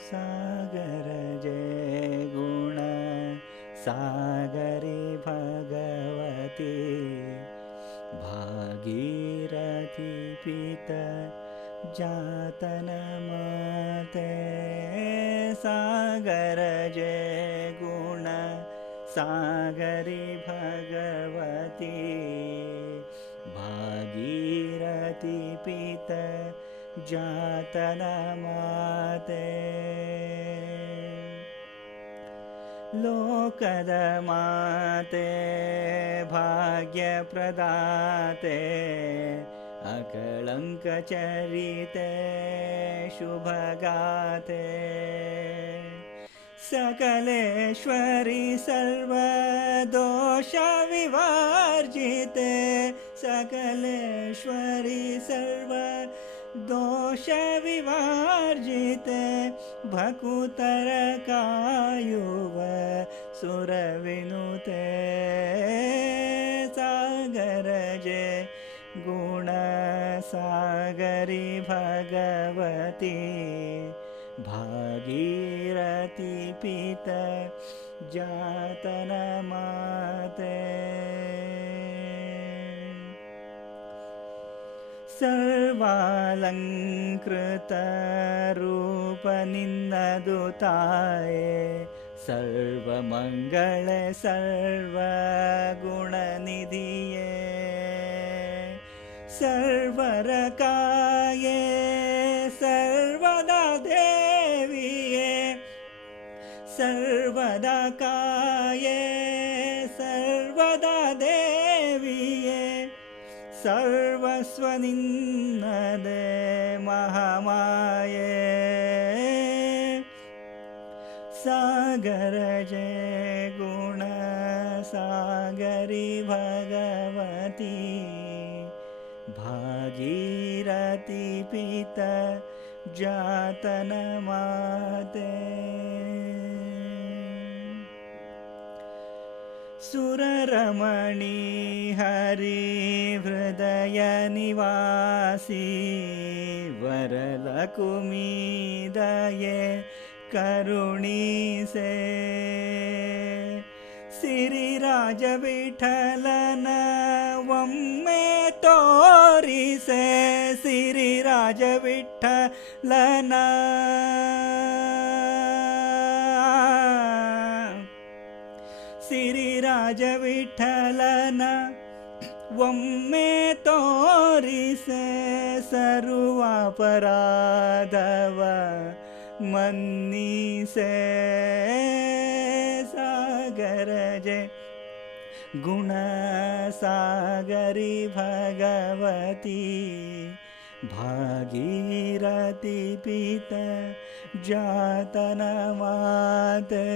सागर जय गुण सागरि भगवती। भागीरथी पित जातनमाते सागर जय गुण सागरि भगवती। भागीरथी पित जातनमाते। लोकदमाते भाग्यप्रदाते अकलङ्कचरिते शुभगाते। सकलेश्वरि सर्वदोषविवर्जिते सकलेश्वरि सर्व दोषविवर्जिते भकुतरकायुव सुरविनुते सागरजे गुणसागरि भगवती भागीरथी पित जातनमाते सर्वालङ्कृतरूपनिन्ददुताये सर्वमङ्गल सर्वगुणनिधिये सर्वरकाये सर्वदा देविये सर्वदा काये सर्वस्वनिन्ददे महामाये। सागर जय गुण सागरि भगवती भागीरथी पित जातनमाते सुररमणी हरि हृदय निवासी वरलकुमी दये करुणी से। सिरिराज विठलन वम्मे तोरि से सिरिराज विठलन सिरिराज विठलन वम्मे तोरि से सर्वापराधव मन्नी से सागर जय। गुणसागरि भगवती भागीरथी पित जातनमाते